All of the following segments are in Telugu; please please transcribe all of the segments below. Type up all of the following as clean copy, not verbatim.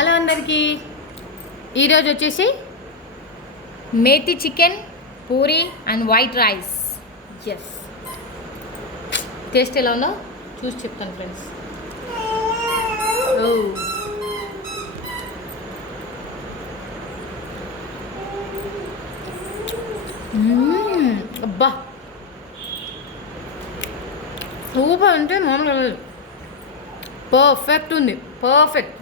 హలో అందరికీ. ఈరోజు వచ్చేసి methi chicken puri and white rice. Yes, taste ఎలా ఉందో చూసి చెప్తాను ఫ్రెండ్స్. అబ్బా, సూపర్ అంటే మామూలుగా లేదు, పర్ఫెక్ట్ ఉంది, పర్ఫెక్ట్.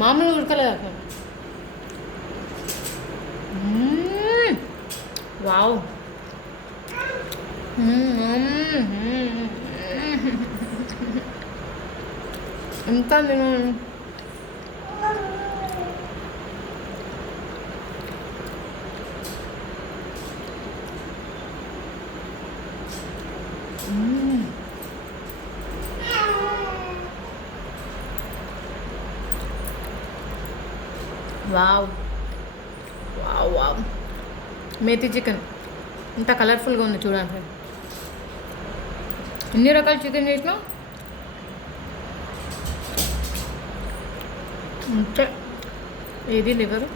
మామూలు ఉడకలేదు అసలు. వావ్, ఇంకా నేను wow wow wow, methi chicken ఇంత కలర్ఫుల్గా ఉంది చూడండి. ఎన్ని రకాల చికెన్ చేసినా అంతే. ఇది liver,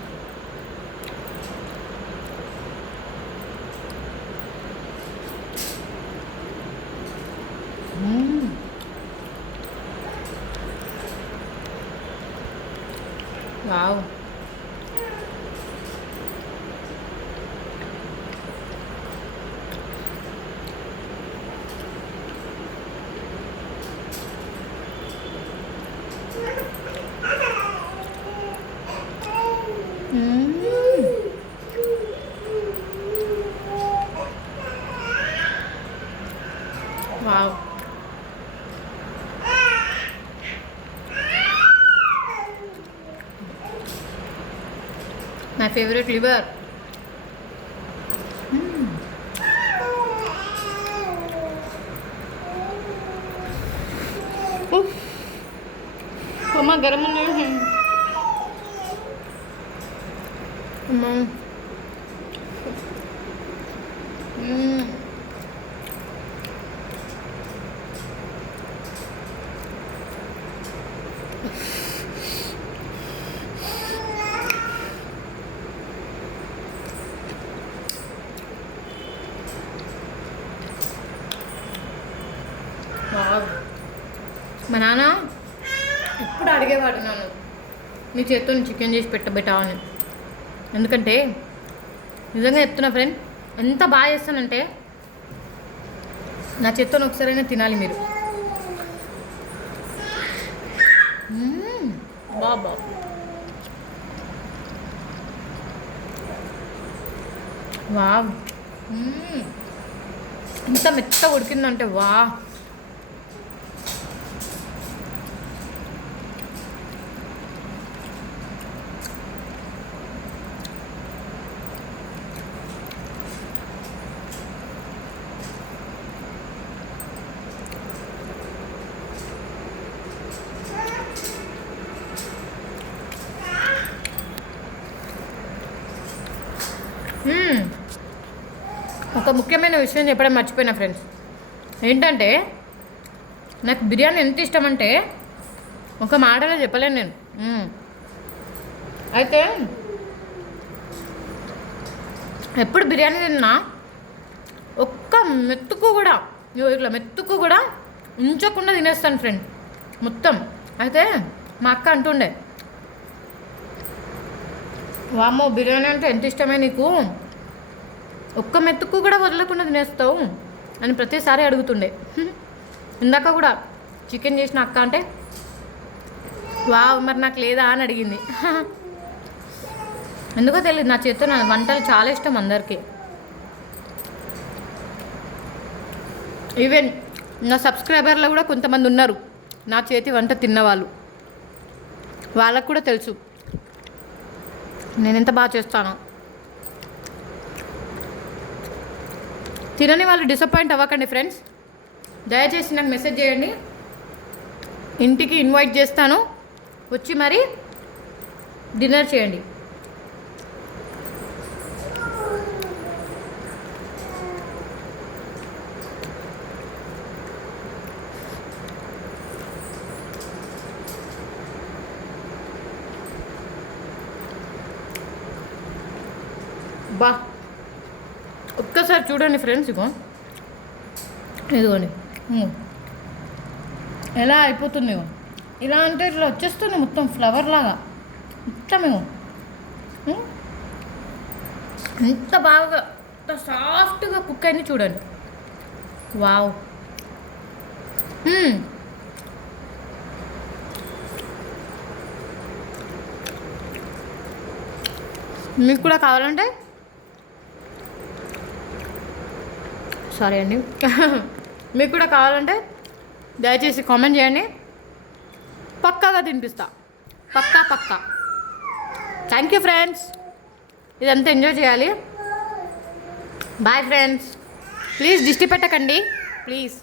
wow. Wow, my favorite liver. Mama garam nahi hai. మా నాన్న ఎప్పుడు అడిగేవాడు నన్ను, నీ చేత్తో చికెన్ చేసి పెట్టబెట్టా అని. ఎందుకంటే నిజంగా చెప్తున్నా ఫ్రెండ్, ఎంత బాగా చేస్తానంటే నా చేత్తో ఒకసారైనా తినాలి మీరు. బాబా, వావ్, ఇంత మెత్తగా ఉడికిందంటే వా. ఒక ముఖ్యమైన విషయం చెప్పడం మర్చిపోయినా ఫ్రెండ్స్. ఏంటంటే నాకు బిర్యానీ ఎంత ఇష్టం అంటే ఒక మాటలో చెప్పలేను నేను. అయితే ఎప్పుడు బిర్యానీ తిన్నా ఒక్క మెతుకు కూడా, ఇట్లా మెతుకు కూడా ఉంచకుండా తినేస్తాను ఫ్రెండ్ మొత్తం. అయితే మా అక్క అంటుండే, వామ్మో బిర్యానీ అంటే ఎంత ఇష్టమే నీకు, ఒక్క మెతుకు కూడా వదలకుండా తినేస్తావు అని ప్రతిసారి అడుగుతుండే. ఇందాక కూడా చికెన్ చేసిన అక్క అంటే వావ్ మరి నాకు లేదా అని అడిగింది. ఎందుకో తెలియదు, నా చేతితో నా వంటలు చాలా ఇష్టం అందరికీ. ఈవెన్ నా సబ్స్క్రైబర్లో కూడా కొంతమంది ఉన్నారు నా చేతి వంట తిన్నవాళ్ళు. వాళ్ళకు కూడా తెలుసు నేను ఎంత బాగా చేస్తానో. తినని వాళ్ళు డిసప్పాయింట్ అవ్వకండి ఫ్రెండ్స్. దయచేసి నాకు మెసేజ్ చేయండి, ఇంటికి ఇన్వైట్ చేస్తాను, వచ్చి మరి డిన్నర్ చేయండి. బా ఒక్కసారి చూడండి ఫ్రెండ్స్, ఇదిగోండి ఎలా అయిపోతుంది. ఇలా అంటే ఇట్లా వచ్చేస్తుంది మొత్తం ఫ్లవర్ లాగా మొత్తం. ఎంత బాగా ఎంత సాఫ్ట్గా కుక్ అయింది చూడండి. వావ్. మీకు కూడా కావాలంటే సారీ అండి మీకు కూడా కావాలంటే దయచేసి కామెంట్ చేయండి, పక్కాగా తినిపిస్తా, పక్కా. థ్యాంక్ యూ ఫ్రెండ్స్, ఇదంతా ఎంజాయ్ చేయాలి. బాయ్ ఫ్రెండ్స్, ప్లీజ్ దిష్టి పెట్టకండి ప్లీజ్.